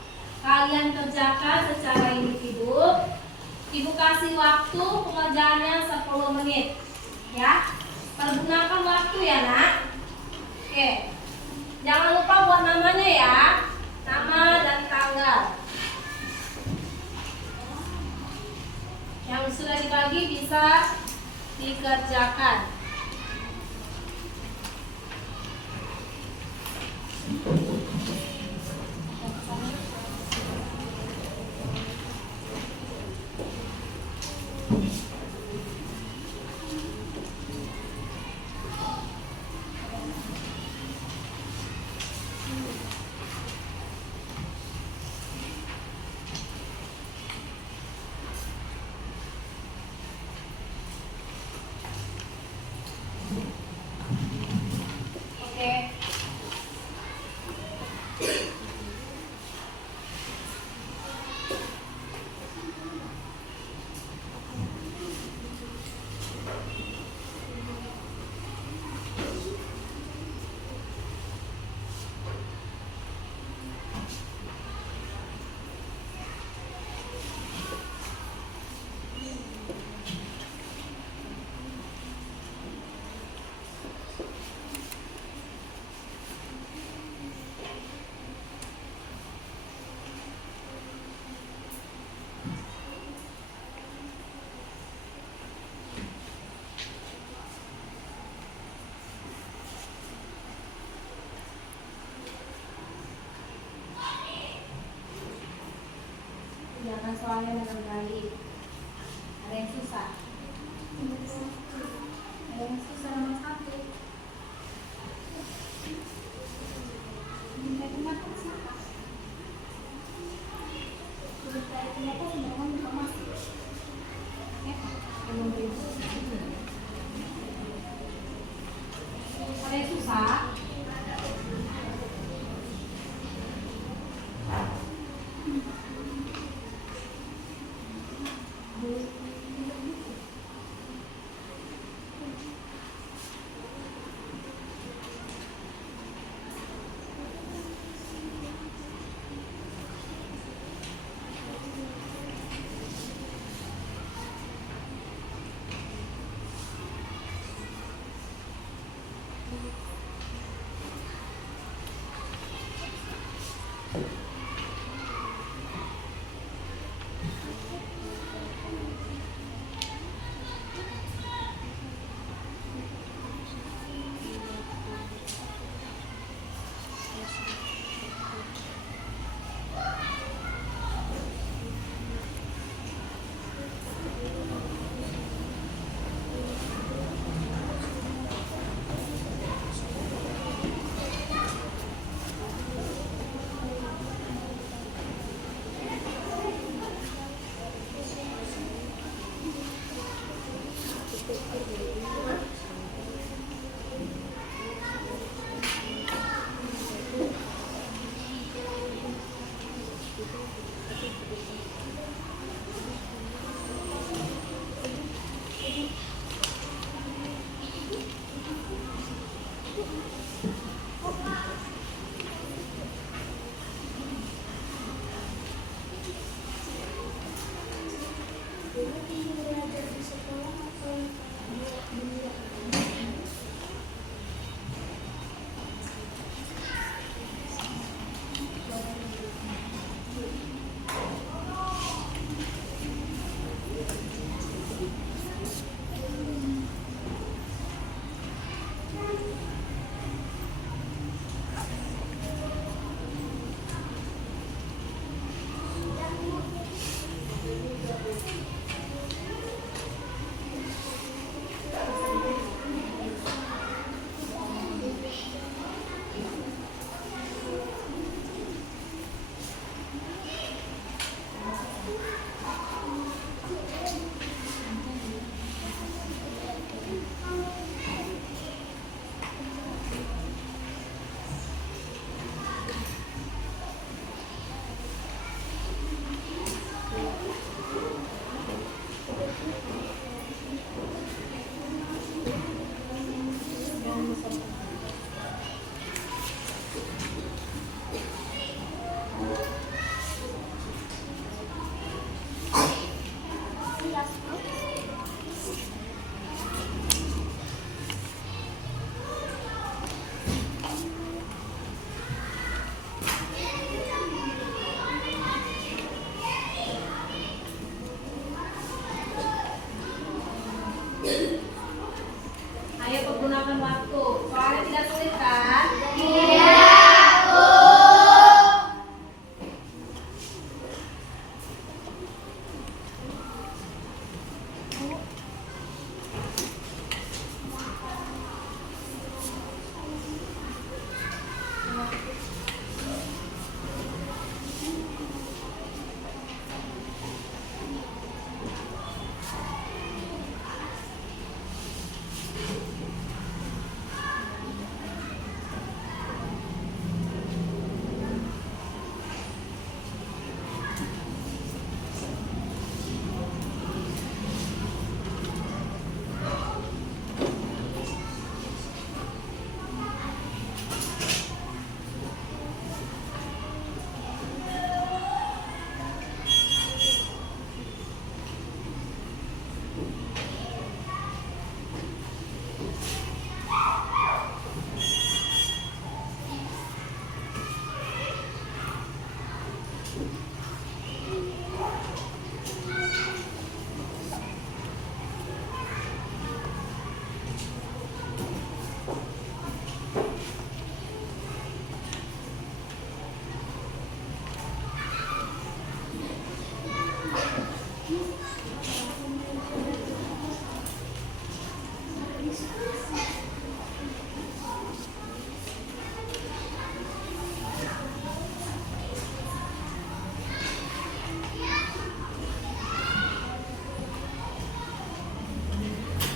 Kalian kerjakan secara individu. Ibu kasih waktu pengerjaannya 10 menit. Ya. Pergunakan waktu ya, Nak. Oke. Jangan lupa buat namanya ya. Nama dan tanggal. Yang sudah dibagi bisa dikerjakan. Oke. Jangan soalnya dengan baik. Ada yang susah. Ada yang susah nomor 1. Minta pendapat siapa? Minta pendapat semua informasi. Ya, ada yang susah.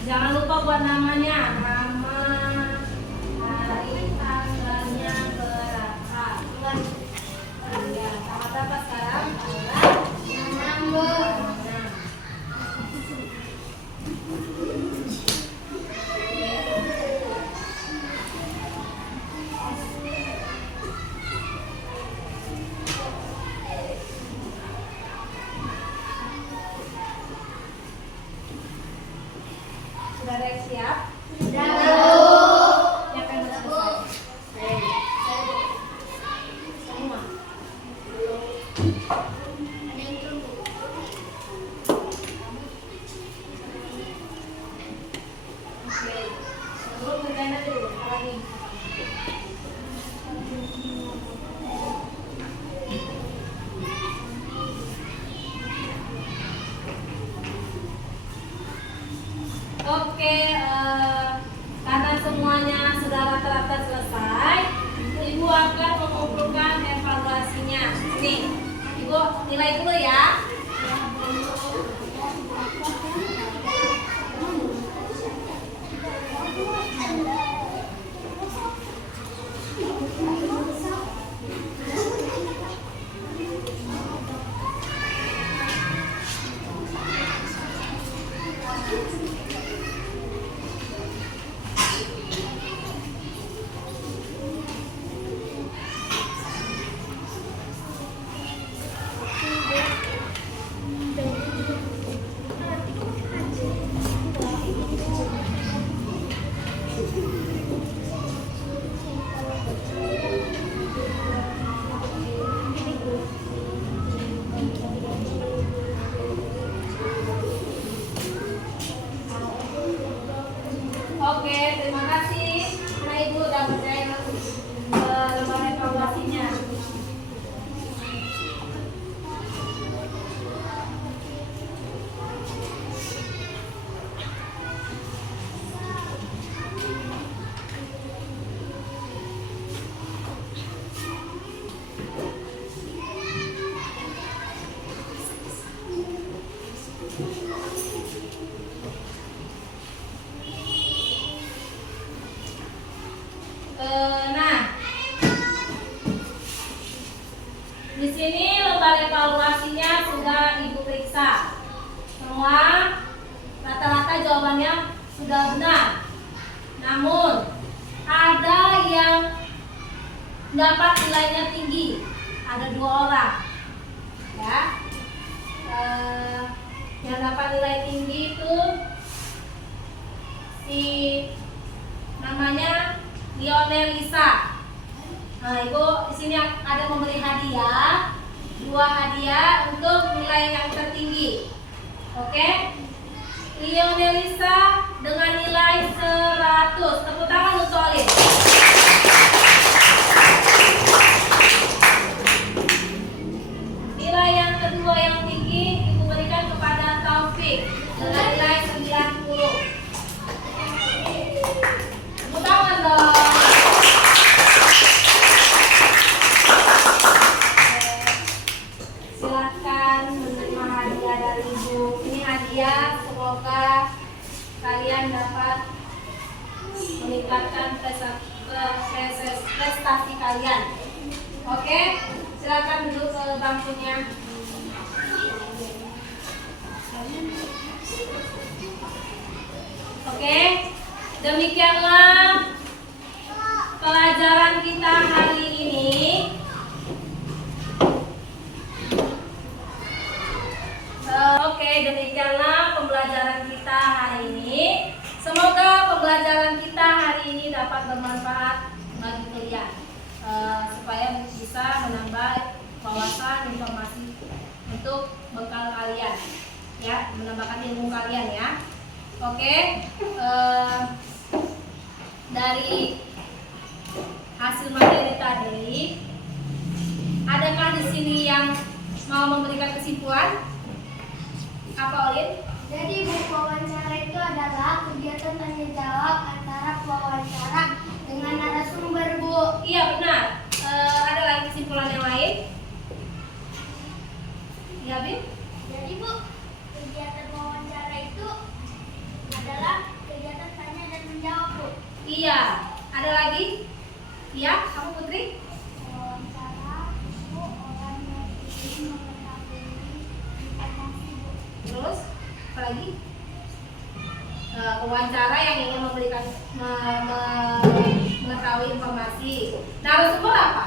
Jangan lupa buat namanya, nama, hari, tanggalnya berapa. Ya, tanggal berapa sekarang? Tanggal 6. Sudah ada yang siap? Siapa yang sudah selesai? Semua. Oke. Sebelum berganda dulu, lagi. Oke, karena semuanya sudah rata-rata selesai, Ibu akan mengumpulkan evaluasinya. Nih, Ibu nilai dulu ya. Oke, terima kasih karena Ibu udah berjaya lembar evaluasinya. Nah, di sini lembar evaluasinya sudah Ibu periksa. Semua rata-rata jawabannya sudah benar. Namun ada yang dapat nilainya tinggi. Ada 2 orang. Ya. Yang dapat nilai tinggi itu si namanya Lionel Lisa. Nah, Ibu di sini ada memberi hadiah, 2 hadiah untuk nilai yang tertinggi. Oke? Lionel Lisa dengan nilai 100. Tepuk tangan untuk Olin. Nilai yang kedua yang tinggi Ibu berikan kepada Taufik dengan nilai 90. Tepuk tangan dong. Silakan menerima hadiah dari Ibu. Ini hadiah, semoga kalian dapat meningkatkan prestasi kalian. Oke, silakan duduk ke bangkunya. Oke, demikianlah pelajaran kita hari ini. Oke, demikianlah pembelajaran kita hari ini. Semoga pembelajaran kita hari ini dapat bermanfaat bagi kalian, supaya bisa menambah wawasan informasi untuk bekal kalian, ya, menambahkan ilmu kalian ya. Oke, dari hasil materi tadi, adakah di sini yang mau memberikan kesimpulan? Apa, Olin? Jadi buku wawancara itu adalah kegiatan tanya jawab antara pewawancara dengan narasumber, Bu. Iya, benar. Ada lagi kesimpulan yang lain? Ya, Bim? Jadi Bu, kegiatan wawancara itu adalah Ada lagi? Iya, kamu Putri? Wawancara itu orang yang ingin mengetahui informasi, Bu. Terus apa lagi? Wawancara yang ingin mengetahui informasi. Narasumber apa?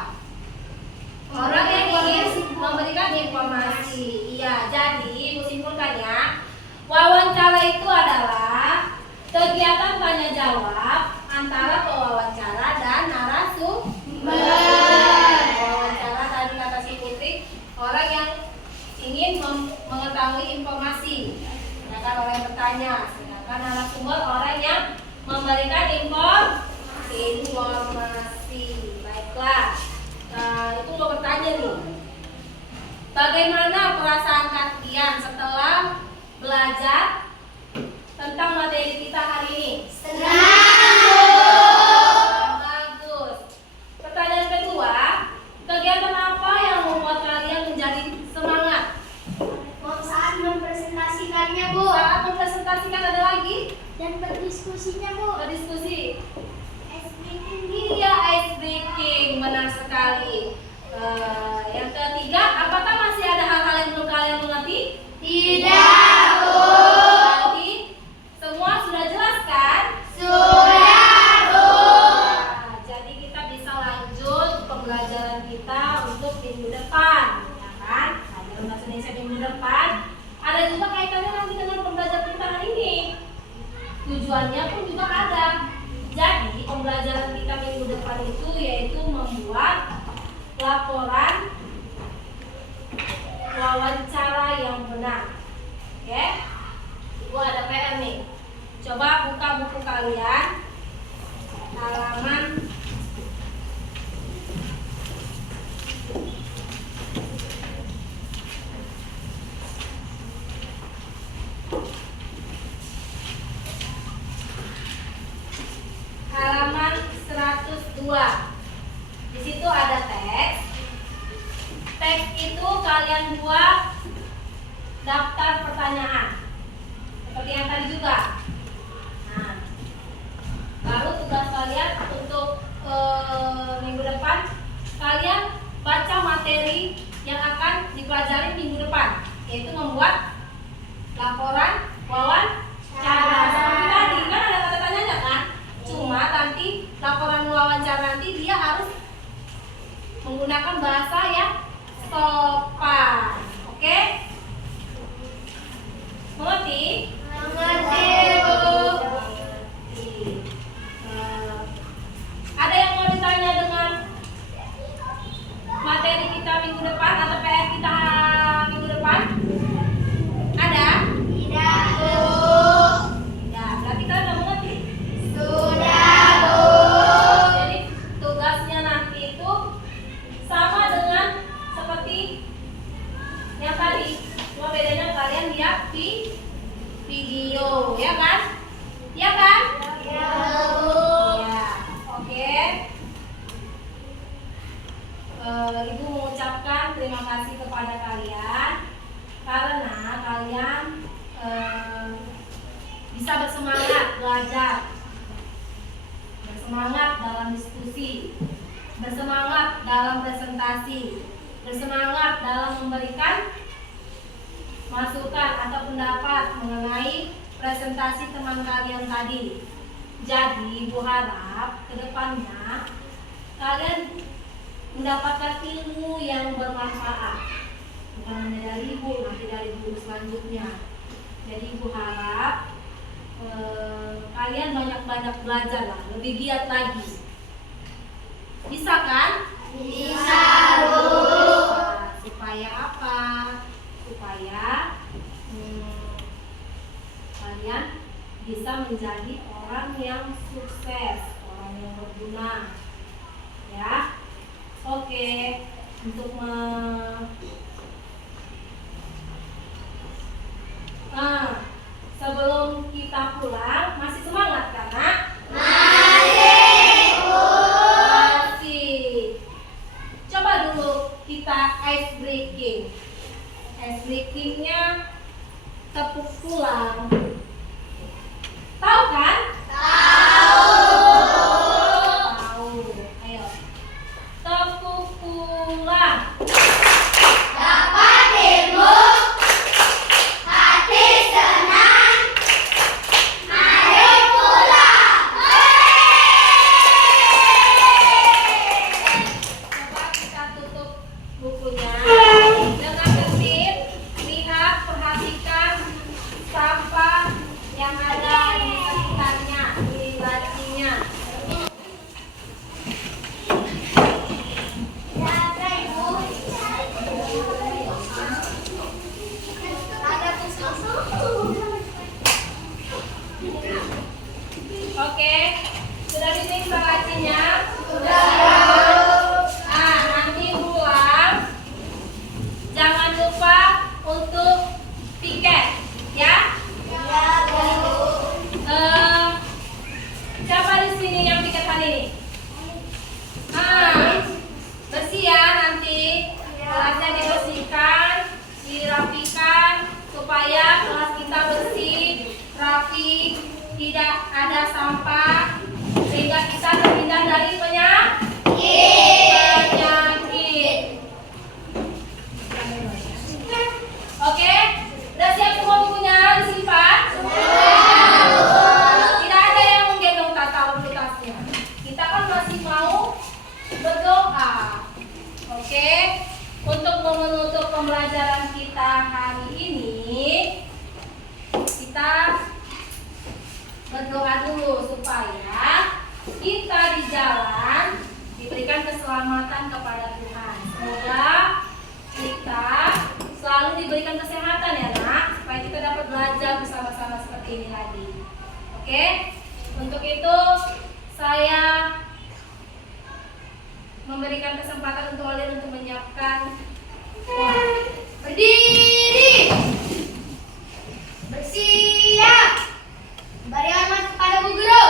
Orang yang ingin memberikan informasi. Iya, jadi ibu simpulkan ya. Wawancara itu adalah kegiatan tanya jawab antara pewawancara dan narasumber. Wawancara tadi kata si Putri, orang yang ingin mengetahui informasi. Sedangkan orang yang bertanya, sedangkan narasumber orang yang memberikan informasi. Baiklah. Nah, itu mau bertanya nih. Bagaimana perasaan kalian setelah belajar tentang materi kita hari ini? Bagus. Pertanyaan kedua, kegiatan apa yang membuat kalian menjadi semangat? Saat mempresentasikannya, Bu. Saat mempresentasikan ada lagi? Dan berdiskusinya, Bu. Berdiskusi. Ice breaking. Iya, ice breaking, benar sekali. Yang ketiga, apakah masih ada hal-hal yang belum kalian mengerti? Tidak, Bu. Berarti semua sudah jelas kan? Sudah, Bu. Nah, jadi kita bisa lanjut pembelajaran kita untuk minggu depan, ya kan? Pelajaran bahasa Indonesia minggu depan. Ada juga kaitannya nanti dengan pembelajaran kita hari ini. Tujuannya pun juga ada. Jadi pembelajaran kita minggu depan itu yaitu membuat laporan wawancara yang benar. Oke? Ibu ada PR nih. Coba buka buku kalian halaman halaman 102. Di situ ada teks. Teks itu kalian buat daftar pertanyaan. Seperti yang tadi juga. Nah, lalu tugas kalian untuk minggu depan, kalian baca materi yang akan dipelajari minggu depan, yaitu membuat laporan wawancara. Seperti tadi kan ada kata tanyanya kan? Cuma nanti laporan wawancara nanti dia harus menggunakan bahasa yang sopan. Oke? Mengerti? Mengerti, Bu. Mengerti. Ada yang mau ditanya dengan materi kita minggu depan atau PR kita minggu depan? Ada? Tidak, Bu. Tidak. Berarti kalian udah mengerti? Sudah, Bu. Jadi tugasnya nanti itu sama dengan seperti yang tadi, cuma bedanya kalian lihat di video, ya kan? Ya kan? Ya, Bu. Ya, oke. Ibu mengucapkan terima kasih kepada kalian karena kalian bisa bersemangat belajar, bersemangat dalam diskusi, bersemangat dalam presentasi, bersemangat dalam memberikan masukan atau pendapat mengenai presentasi teman kalian tadi. Jadi Ibu harap kedepannya kalian mendapatkan ilmu yang bermanfaat, bukan hanya dari Ibu, nanti dari guru selanjutnya. Jadi Ibu harap kalian banyak-banyak belajar lah, lebih giat lagi. Bisa kan? Bisa, Bu. Supaya apa? Supaya kalian bisa menjadi orang yang sukses, orang yang berguna. Ya. Oke. Untuk sebelum kita pulang, masih semangat kan, Nak? Masih, Bu. Masih. Coba dulu kita ice breaking. Ice breakingnya tepuk tulang. Tahu kan? Tahu. lupa untuk piket, ya. Siapa di sini yang piket hari ini? Bersih ya nanti. Kelasnya dibersihkan, dirapikan supaya kelas kita bersih, rapi, tidak ada sampah, sehingga kita terhindar dari penyakit. Oke, udah siap semua bukunya disimpan? Tidak ada yang menggendong tasnya. Kita kan masih mau berdoa. Oke, untuk menutup pembelajaran kita hari ini, kita berdoa dulu supaya kita di jalan diberikan keselamatan kepada Tuhan. Semoga kita selalu diberikan kesehatan ya nak, supaya kita dapat belajar bersama-sama seperti ini lagi. Oke, untuk itu saya memberikan kesempatan untuk kalian untuk menyiapkan berdiri, Bersiap. Beri hormat kepada Bu Guru.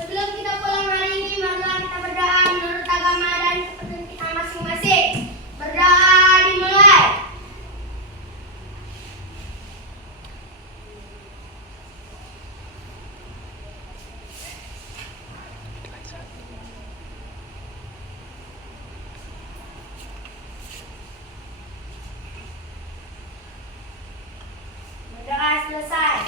Sebelum kita pulang hari ini, marilah kita berdoa menurut agama dan kepercayaan kita masing-masing. Berdoa dimulai. Berdoa selesai.